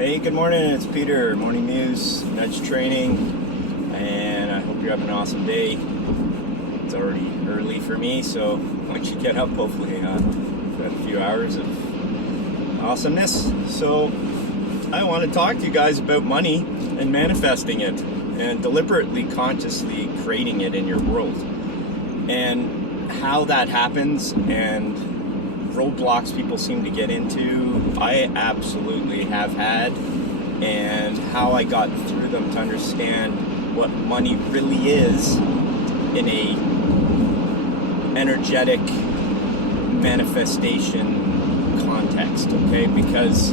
Hey, good morning. It's Peter, Morning Muse, Nudge Training, and I hope you're having an awesome day. It's already early for me, so once you get up, hopefully you've got a few hours of awesomeness. So I want to talk to you guys about money and manifesting it and deliberately, consciously creating it in your world and how that happens and roadblocks people seem to get into. I absolutely have had, and how I got through them to understand what money really is in a energetic manifestation context, okay? Because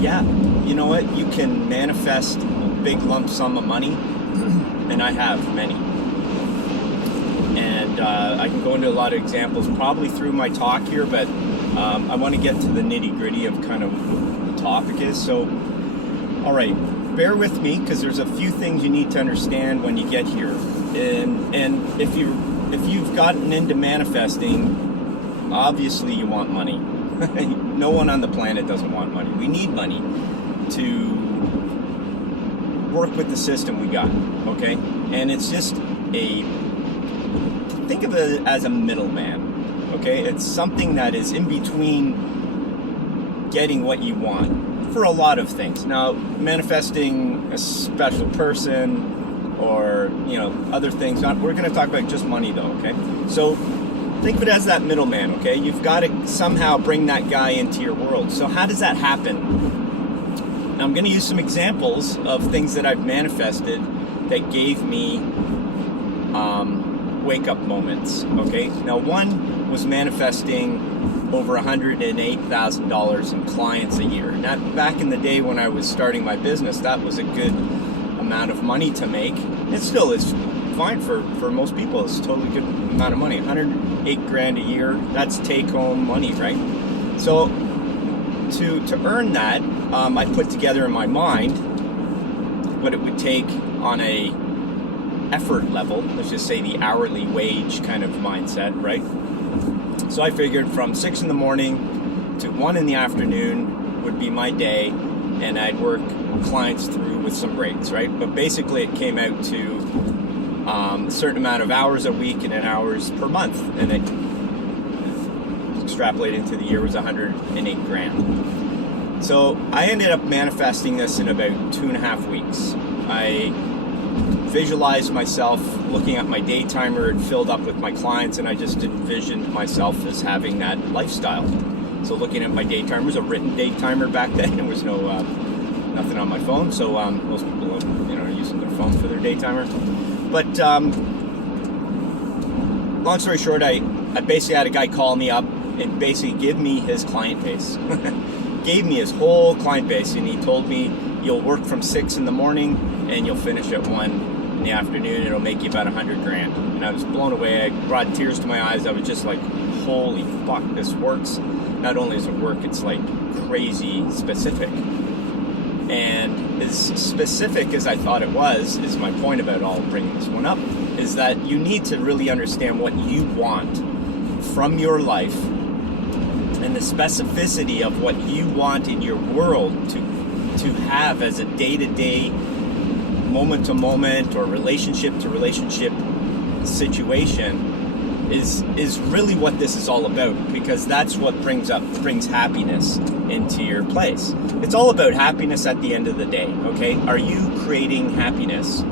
yeah, you know what, you can manifest a big lump sum of money and I have many, and I can go into a lot of examples probably through my talk here, but I want to get to the nitty-gritty of kind of what the topic is. So all right, bear with me because there's a few things you need to understand when you get here, and if you've gotten into manifesting, obviously you want money. No one on the planet doesn't want money. We need money to work with the system we got, okay? And it's just think of it as a middleman, okay? It's something that is in between getting what you want for a lot of things. Now, manifesting a special person or, other things, we're going to talk about just money though, okay? So think of it as that middleman, okay? You've got to somehow bring that guy into your world. So how does that happen? Now, I'm going to use some examples of things that I've manifested that gave me wake-up moments, okay? Now, one was manifesting over $108,000 in clients a year. Now, back in the day when I was starting my business, that was a good amount of money to make. It still is fine for most people. It's a totally good amount of money. 108 grand a year, that's take-home money, right? So to earn that, I put together in my mind what it would take on a effort level, let's just say the hourly wage kind of mindset, right? So I figured from 6 in the morning to 1 in the afternoon would be my day, and I'd work clients through with some breaks, right? But basically it came out to a certain amount of hours a week and then hours per month, and it extrapolated into the year was 108 grand. So I ended up manifesting this in about 2.5 weeks. I visualized myself looking at my day timer. It filled up with my clients, and I just envisioned myself as having that lifestyle. So looking at my day timer, it was a written day timer back then. There was no nothing on my phone, so most people are using their phone for their day timer. But long story short, I basically had a guy call me up and basically give me his client base. Gave me his whole client base, and he told me, you'll work from 6 in the morning and you'll finish at 1 in the afternoon. It'll make you about 100 grand. And I was blown away. I brought tears to my eyes. I was just like, holy fuck, this works. Not only does it work, it's like crazy specific. And as specific as I thought it was, is my point about all bringing this one up, is that you need to really understand what you want from your life and the specificity of what you want in your world to have as a day-to-day, moment-to-moment, or relationship-to-relationship situation is really what this is all about, because that's what brings happiness into your place. It's all about happiness at the end of the day, okay? Are you creating happiness?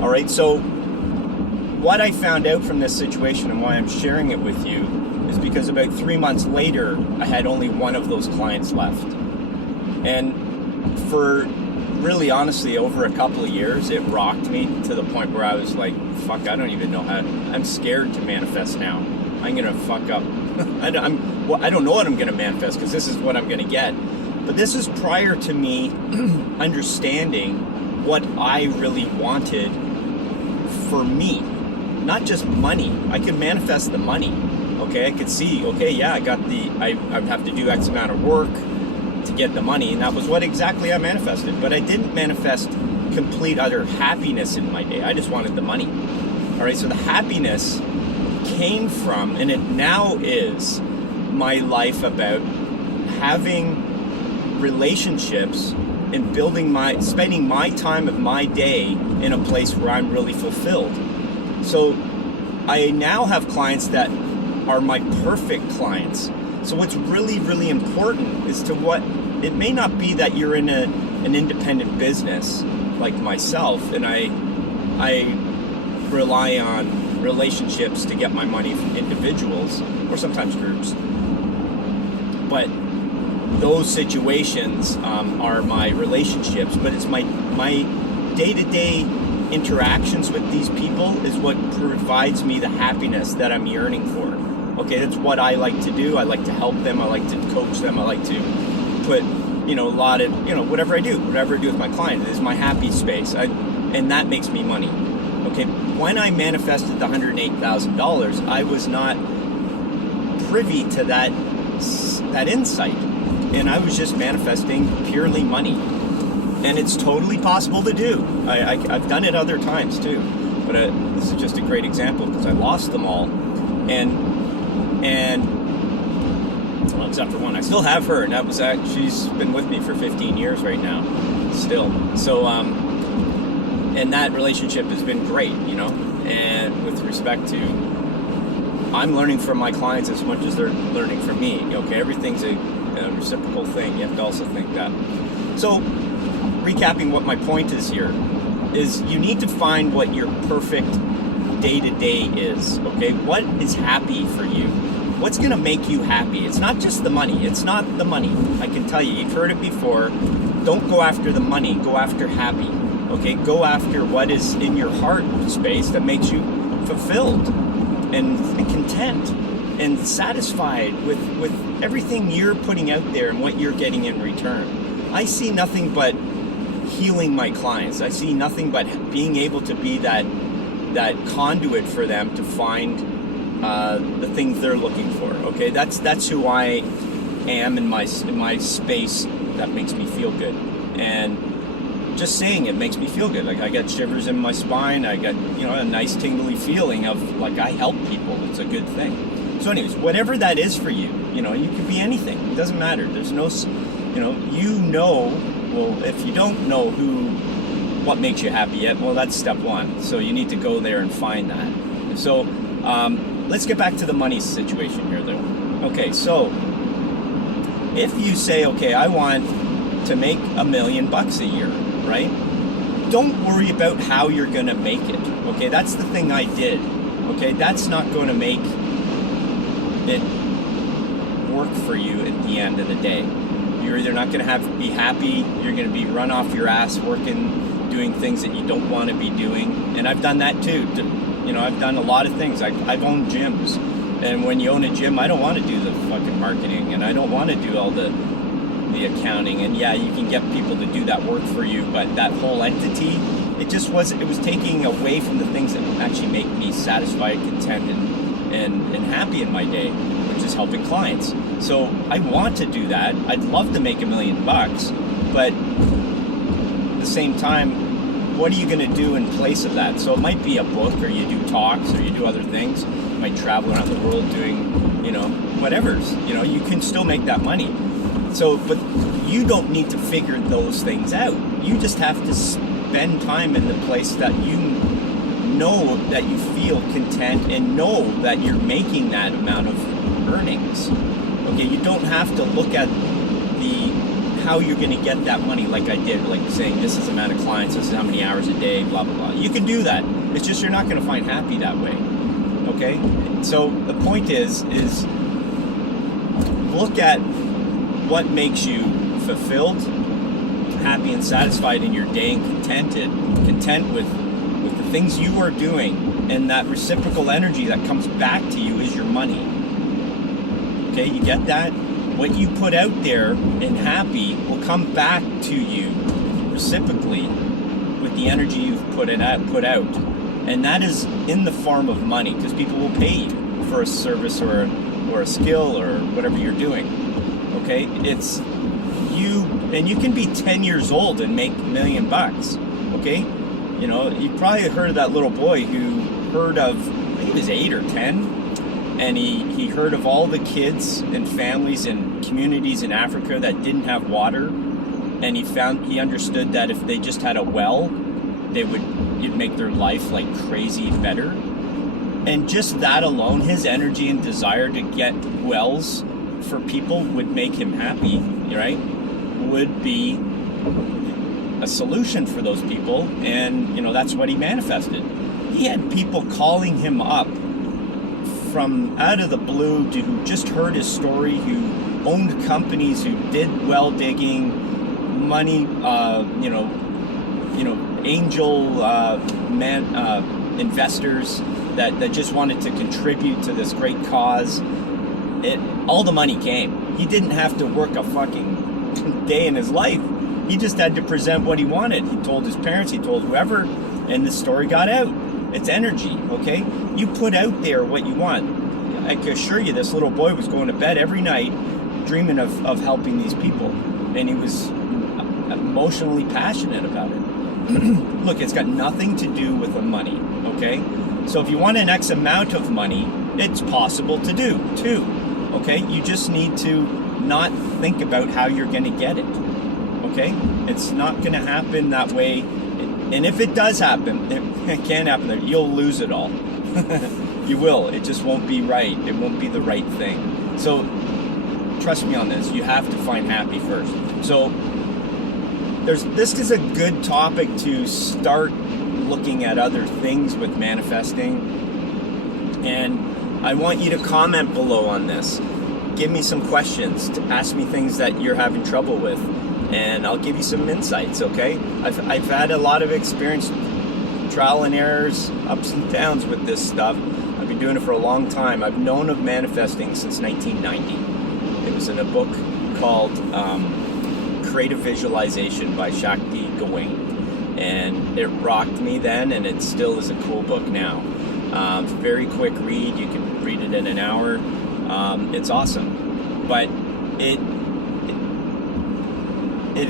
All right, so what I found out from this situation and why I'm sharing it with you is because about 3 months later, I had only one of those clients left. And for really honestly over a couple of years, it rocked me to the point where I was like, fuck, I don't even know how I'm scared to manifest now. I'm gonna fuck up. I don't know what I'm gonna manifest, because this is what I'm gonna get. But this is prior to me understanding what I really wanted for me. Not just money. I could manifest the money. Okay, I could see, okay, yeah, I would have to do X amount of work to get the money, and that was what exactly I manifested. But I didn't manifest complete utter happiness in my day. I just wanted the money. All right, so the happiness came from, and it now is, my life about having relationships and spending my time of my day in a place where I'm really fulfilled. So I now have clients that are my perfect clients. So what's really, really important is it may not be that you're in an independent business like myself, and I rely on relationships to get my money from individuals or sometimes groups. But those situations are my relationships, but it's my day-to-day interactions with these people is what provides me the happiness that I'm yearning for. Okay, that's what I like to do. I like to help them. I like to coach them. I like to put, a lot of, whatever I do with my clients is my happy space. And that makes me money. Okay, when I manifested the $108,000, I was not privy to that insight. And I was just manifesting purely money. And it's totally possible to do. I've done it other times too. But this is just a great example because I lost them all. And well, except for one, I still have her, and she's been with me for 15 years right now, still. So, and that relationship has been great, and with respect to, I'm learning from my clients as much as they're learning from me. Okay, everything's a reciprocal thing. You have to also think that. So, recapping what my point is here, is you need to find what your perfect day-to-day is, okay? What is happy for you? What's gonna make you happy? It's not just the money. It's not the money. I can tell you've heard it before. Don't go after the money, go after happy, okay? Go after what is in your heart space that makes you fulfilled and content and satisfied with everything you're putting out there and what you're getting in return. I see nothing but healing my clients. I see nothing but being able to be that conduit for them to find the things they're looking for. Okay, that's who I am in my space. That makes me feel good, and just saying it makes me feel good. Like I get shivers in my spine. I get a nice tingly feeling of like I help people. It's a good thing. So, anyways, whatever that is for you, you could be anything. It doesn't matter. There's no, Well, if you don't know what makes you happy yet, well, that's step one. So you need to go there and find that. So let's get back to the money situation here, though. Okay, so if you say, okay, I want to make $1 million a year, right? Don't worry about how you're going to make it. Okay, that's the thing I did. Okay, that's not going to make it work for you at the end of the day. You're either not going to be happy, you're going to be run off your ass working, doing things that you don't want to be doing. And I've done that too. I've done a lot of things. I've owned gyms. And when you own a gym, I don't want to do the fucking marketing, and I don't want to do all the accounting. And yeah, you can get people to do that work for you, but that whole entity, it was taking away from the things that actually make me satisfied, content, and happy in my day, which is helping clients. So I want to do that. I'd love to make $1 million, but at the same time, what are you going to do in place of that? So it might be a book, or you do talks, or you do other things. You might travel around the world doing, whatever's. You can still make that money. So, but you don't need to figure those things out. You just have to spend time in the place that you know that you feel content and know that you're making that amount of earnings. Okay, you don't have to look at how you're going to get that money like I did, like saying this is the amount of clients, this is how many hours a day, blah, blah, blah. You can do that. It's just you're not going to find happy that way. Okay? So the point is look at what makes you fulfilled, happy and satisfied in your day, and content with the things you are doing, and that reciprocal energy that comes back to you is your money. Okay, you get that? What you put out there and happy will come back to you reciprocally with the energy you've put out. And that is in the form of money, because people will pay you for a service or a skill or whatever you're doing. Okay, it's you, and you can be 10 years old and make $1 million. Okay, you probably heard of that little boy who heard of, I think he was 8 or 10, and he heard of all the kids and families and communities in Africa that didn't have water, and he understood that if they just had a well, it'd make their life like crazy better. And just that alone, his energy and desire to get wells for people would make him happy, right? Would be a solution for those people, and that's what he manifested. He had people calling him up from out of the blue who just heard his story, who owned companies, who did well digging, money, angel investors that just wanted to contribute to this great cause. All the money came. He didn't have to work a fucking day in his life. He just had to present what he wanted. He told his parents, he told whoever, and the story got out. It's energy, okay? You put out there what you want. I can assure you this little boy was going to bed every night dreaming of helping these people. And he was emotionally passionate about it. Look, it's got nothing to do with the money, okay? So if you want an X amount of money, it's possible to do too, okay? You just need to not think about how you're going to get it, okay? It's not going to happen that way. And if it does happen, it can happen, you'll lose it all. You will. It just won't be right. It won't be the right thing. So trust me on this. You have to find happy first. So this is a good topic to start looking at other things with manifesting. And I want you to comment below on this. Give me some questions, to ask me things that you're having trouble with, and I'll give you some insights, okay? I've had a lot of experience, trial and errors, ups and downs with this stuff. I've been doing it for a long time. I've known of manifesting since 1990. It was in a book called Creative Visualization by Shakti Gawain. And it rocked me then, and it still is a cool book now. It's a very quick read. You can read it in an hour. It's awesome. But it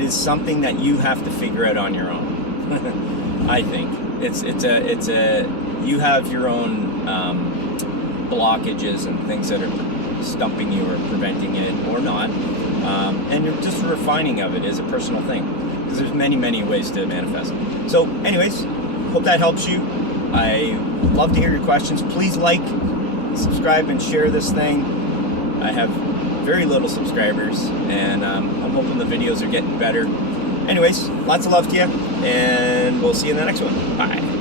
is something that you have to figure out on your own. I think you have your own blockages and things that are stumping you or preventing it or not, and just the refining of it is a personal thing, because there's many ways to manifest. So anyways, hope that helps you. I love to hear your questions. Please like, subscribe, and share this thing. I have very little subscribers, and I'm hoping the videos are getting better. Anyways, lots of love to you, and we'll see you in the next one. Bye.